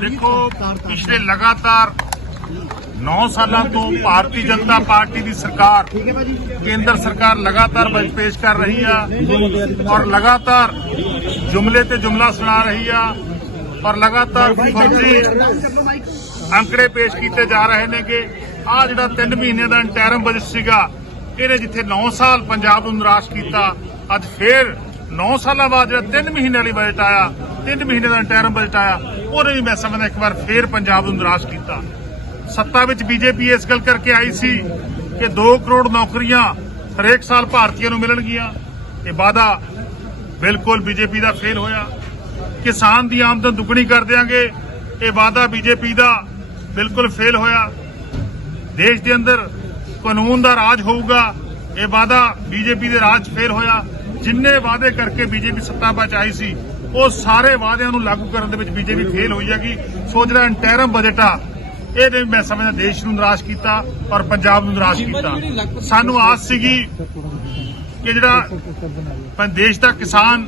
ਦੇਖੋ, ਪਿਛਲੇ ਲਗਾਤਾਰ 9 ਸਾਲਾਂ ਤੋਂ ਭਾਰਤੀ ਜਨਤਾ ਪਾਰਟੀ ਦੀ ਸਰਕਾਰ ਕੇਂਦਰ ਸਰਕਾਰ ਲਗਾਤਾਰ ਬਜਟ ਪੇਸ਼ ਕਰ ਰਹੀ ਆ ਔਰ ਲਗਾਤਾਰ ਜੁਮਲੇ ਤੇ ਜੁਮਲਾ ਸੁਣਾ ਰਹੀ ਆ ਔਰ ਲਗਾਤਾਰ ਫਰਜ਼ੀ ਅੰਕੜੇ ਪੇਸ਼ ਕੀਤੇ ਜਾ ਰਹੇ ਨੇ ਕਿ ਆ ਜਿਹੜਾ 3 ਮਹੀਨੇ ਦਾ ਇੰਟਰਮ ਬਜਟ ਸੀਗਾ, ਇਹਨੇ ਜਿੱਥੇ 9 ਸਾਲ ਪੰਜਾਬ ਨੂੰ ਨਿਰਾਸ਼ ਕੀਤਾ, ਅੱਜ ਫੇਰ 9 ਸਾਲਾਂ ਬਾਅਦ ਜਿਹੜਾ 3 ਮਹੀਨੇ ਵਾਲੀ ਬਜਟ ਆਇਆ 3 ਮਹੀਨੇ ਦਾ ਇੰਟਰਮ ਬਜਟ ਆਇਆ। ਉਹਨੇ ਵੀ ਮੈਂ ਸਮਝਦਾ ਇੱਕ ਵਾਰ ਫੇਰ ਪੰਜਾਬ ਨੂੰ ਨਿਰਾਸ਼ ਕੀਤਾ। ਸੱਤਾ ਵਿੱਚ ਬੀਜੇਪੀ ਇਸ ਗੱਲ ਕਰਕੇ ਆਈ ਸੀ ਕਿ 2 ਕਰੋੜ ਨੌਕਰੀਆਂ ਹਰੇਕ ਸਾਲ ਭਾਰਤੀਆਂ ਨੂੰ ਮਿਲਣਗੀਆਂ। ਇਹ ਵਾਅਦਾ ਬਿਲਕੁਲ ਬੀਜੇਪੀ ਦਾ ਫੇਲ ਹੋਇਆ। ਕਿਸਾਨ ਦੀ ਆਮਦਨ ਦੁੱਗਣੀ ਕਰ ਦਿਆਂਗੇ, ਇਹ ਵਾਅਦਾ ਬੀਜੇਪੀ ਦਾ ਬਿਲਕੁਲ ਫੇਲ ਹੋਇਆ। ਦੇਸ਼ ਦੇ ਅੰਦਰ ਕਾਨੂੰਨ ਦਾ ਰਾਜ ਹੋਊਗਾ, ਇਹ ਵਾਅਦਾ ਬੀਜੇਪੀ ਦੇ ਰਾਜ 'ਚ ਫੇਲ ਹੋਇਆ। ਜਿੰਨੇ ਵਾਅਦੇ ਕਰਕੇ ਬੀਜੇਪੀ ਸੱਤਾ ਵਿੱਚ ਆਈ ਸੀ ਉਹ ਸਾਰੇ ਵਾਅਦਿਆਂ ਨੂੰ ਲਾਗੂ ਕਰਨ ਦੇ ਵਿੱਚ ਬੀਜੇਪੀ ਫੇਲ ਹੋਈ ਹੈਗੀ। ਸੋ ਜਿਹੜਾ ਇੰਟਰਮ ਬਜਟ ਆ। ਇਹਨੇ ਮੈਂ ਸਮਝਦਾ ਦੇਸ਼ ਨੂੰ ਨਿਰਾਸ਼ ਕੀਤਾ ਔਰ ਪੰਜਾਬ ਨੂੰ ਨਿਰਾਸ਼ ਕੀਤਾ। ਸਾਨੂੰ ਆਸ ਸੀਗੀ ਕਿ ਜਿਹੜਾ ਦੇਸ਼ ਦਾ ਕਿਸਾਨ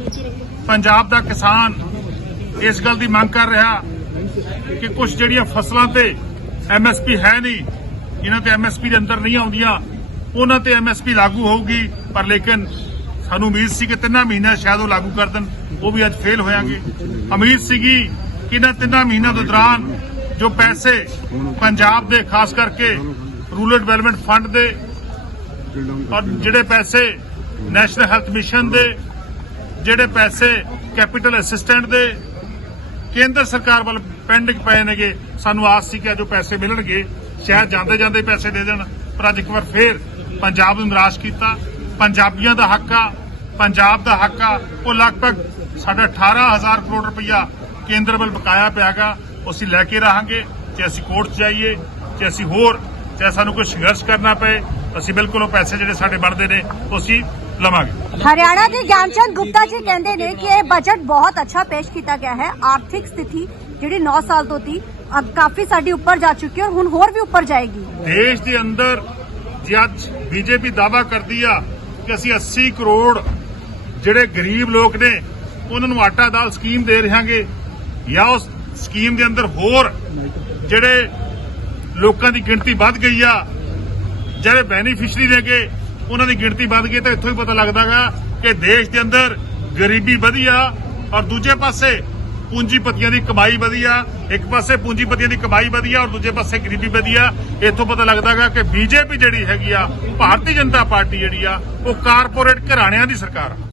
ਪੰਜਾਬ ਦਾ ਕਿਸਾਨ ਇਸ ਗੱਲ ਦੀ ਮੰਗ ਕਰ ਰਿਹਾ ਕਿ ਕੁਝ ਜਿਹੜੀਆਂ ਫਸਲਾਂ ਤੇ ਐਮਐਸਪੀ ਹੈ ਨਹੀਂ ਜਿਨ੍ਹਾਂ ਤੇ ਐਮਐਸਪੀ ਦੇ ਅੰਦਰ ਨਹੀਂ ਆਉਂਦੀਆਂ ਉਹਨਾਂ ਤੇ ਐਮਐਸਪੀ ਲਾਗੂ ਹੋਊਗੀ। ਪਰ ਲੇਕਿਨ ਸਾਨੂੰ ਉਮੀਦ ਸੀ ਕਿ ਤਿੰਨਾਂ ਮਹੀਨਿਆਂ ਸ਼ਾਇਦ ਉਹ ਲਾਗੂ ਕਰ ਦੇਣ, ਉਹ ਵੀ ਅੱਜ ਫੇਲ ਹੋਇਆਂਗੇ। ਉਮੀਦ ਸੀਗੀ ਕਿ ਇਹਨਾਂ ਤਿੰਨਾਂ ਮਹੀਨਿਆਂ ਦੇ ਦੌਰਾਨ ਜੋ ਪੈਸੇ ਪੰਜਾਬ ਦੇ, ਖਾਸ ਕਰਕੇ ਰੂਰਲ ਡਿਵੈਲਪਮੈਂਟ ਫੰਡ ਦੇ ਔਰ ਜਿਹੜੇ ਪੈਸੇ ਨੈਸ਼ਨਲ ਹੈਲਥ ਮਿਸ਼ਨ ਦੇ, ਜਿਹੜੇ ਪੈਸੇ ਕੈਪੀਟਲ ਅਸਿਸਟੈਂਟ ਦੇ, ਕੇਂਦਰ ਸਰਕਾਰ ਵੱਲ ਪੈਂਡਿੰਗ ਪਏ ਨੇਗੇ, ਸਾਨੂੰ ਆਸ ਸੀ ਕਿ ਜੋ ਪੈਸੇ ਮਿਲਣਗੇ। ਸ਼ਾਇਦ ਜਾਂਦੇ ਜਾਂਦੇ ਪੈਸੇ ਦੇ ਦੇਣ, ਪਰ ਅੱਜ ਇੱਕ ਵਾਰ ਫੇਰ ਪੰਜਾਬ ਨੂੰ ਨਿਰਾਸ਼ ਕੀਤਾ। ਪੰਜਾਬੀਆਂ ਦਾ ਹੱਕ ਆ ਪੰਜਾਬ ਦਾ ਹੱਕ ਆ ਉਹ ਲਗਭਗ ਸਾਡਾ 18000 ਕਰੋੜ ਰੁਪਈਆ ਕੇਂਦਰ ਵੱਲ ਬਕਾਇਆ ਪਿਆਗਾ। ਅਸੀਂ ਲੈ ਕੇ ਰਹਾਂਗੇ ਜੇ ਅਸੀਂ ਕੋਰਟ 'ਚ ਜਾਈਏ ਜੇ ਅਸੀਂ ਹੋਰ ਜੇ ਸਾਨੂੰ ਕੋਈ ਸੰਘਰਸ਼ ਕਰਨਾ ਪਏ ਅਸੀਂ ਬਿਲਕੁਲ ਉਹ ਪੈਸੇ ਜਿਹੜੇ ਸਾਡੇ ਬਣਦੇ ਨੇ ਅਸੀਂ ਲਵਾਂਗੇ। ਹਰਿਆਣਾ ਦੇ ਗਿਆਨਚੰਦ ਗੁਪਤਾ ਜੀ ਕਹਿੰਦੇ ਨੇ ਕਿ ਇਹ ਬਜਟ ਬਹੁਤ ਅੱਛਾ ਪੇਸ਼ ਕੀਤਾ ਗਿਆ ਹੈ। ਆਰਥਿਕ ਸਥਿਤੀ ਜਿਹੜੀ 9 ਸਾਲ ਤੋਂ ਸੀ ਅਬ ਕਾਫੀ ਸਾਡੀ ਉੱਪਰ ਜਾ ਚੁੱਕੀ ਹੈ ਔਰ ਹੁਣ ਹੋਰ ਵੀ ਉੱਪਰ ਜਾਏਗੀ। ਦੇਸ਼ ਦੇ ਅੰਦਰ ਜੇ ਅੱਜ ਬੀਜੇਪੀ ਦਾਵਾ ਕਰਦੀ ਆ ਕਿ ਅਸੀਂ 80 ਕਰੋੜ ਜਿਹੜੇ ਗਰੀਬ ਲੋਕ ਨੇ, ਉਹਨਾਂ ਨੂੰ ਆਟਾ ਦਾਲ ਸਕੀਮ ਦੇ ਰਹਾਂਗੇ ਜਾਂ ਉਸ ਸਕੀਮ ਦੇ ਅੰਦਰ ਹੋਰ ਜਿਹੜੇ ਲੋਕਾਂ ਦੀ ਗਿਣਤੀ ਵੱਧ ਗਈ ਆ, ਜਿਹੜੇ ਬੈਨੀਫੀਸ਼ਰੀ ਨੇਗੇ ਉਹਨਾਂ ਦੀ ਗਿਣਤੀ ਵੱਧ ਗਈ ਤਾਂ ਇੱਥੋਂ ਹੀ ਪਤਾ ਲੱਗਦਾਗਾ ਕਿ ਦੇਸ਼ ਦੇ ਅੰਦਰ ਗਰੀਬੀ ਵਧੀ ਆ ਔਰ ਦੂਜੇ ਪਾਸੇ ਪੂੰਜੀਪਤੀਆਂ ਦੀ ਕਮਾਈ ਵਧੀ ਆ, ਇੱਕ ਪਾਸੇ ਪੂੰਜੀਪਤੀਆਂ ਦੀ ਕਮਾਈ ਵਧੀ ਆ ਔਰ ਦੂਜੇ ਪਾਸੇ ਗਰੀਬੀ ਵਧੀ ਆ। ਇੱਥੋਂ ਪਤਾ ਲੱਗਦਾਗਾ ਕਿ ਬੀਜੇਪੀ ਜਿਹੜੀ ਹੈਗੀ ਆ, ਭਾਰਤੀ ਜਨਤਾ ਪਾਰਟੀ ਜਿਹੜੀ ਆ, ਉਹ ਕਾਰਪੋਰੇਟ ਘਰਾਣਿਆਂ ਦੀ ਸਰਕਾਰ ਆ।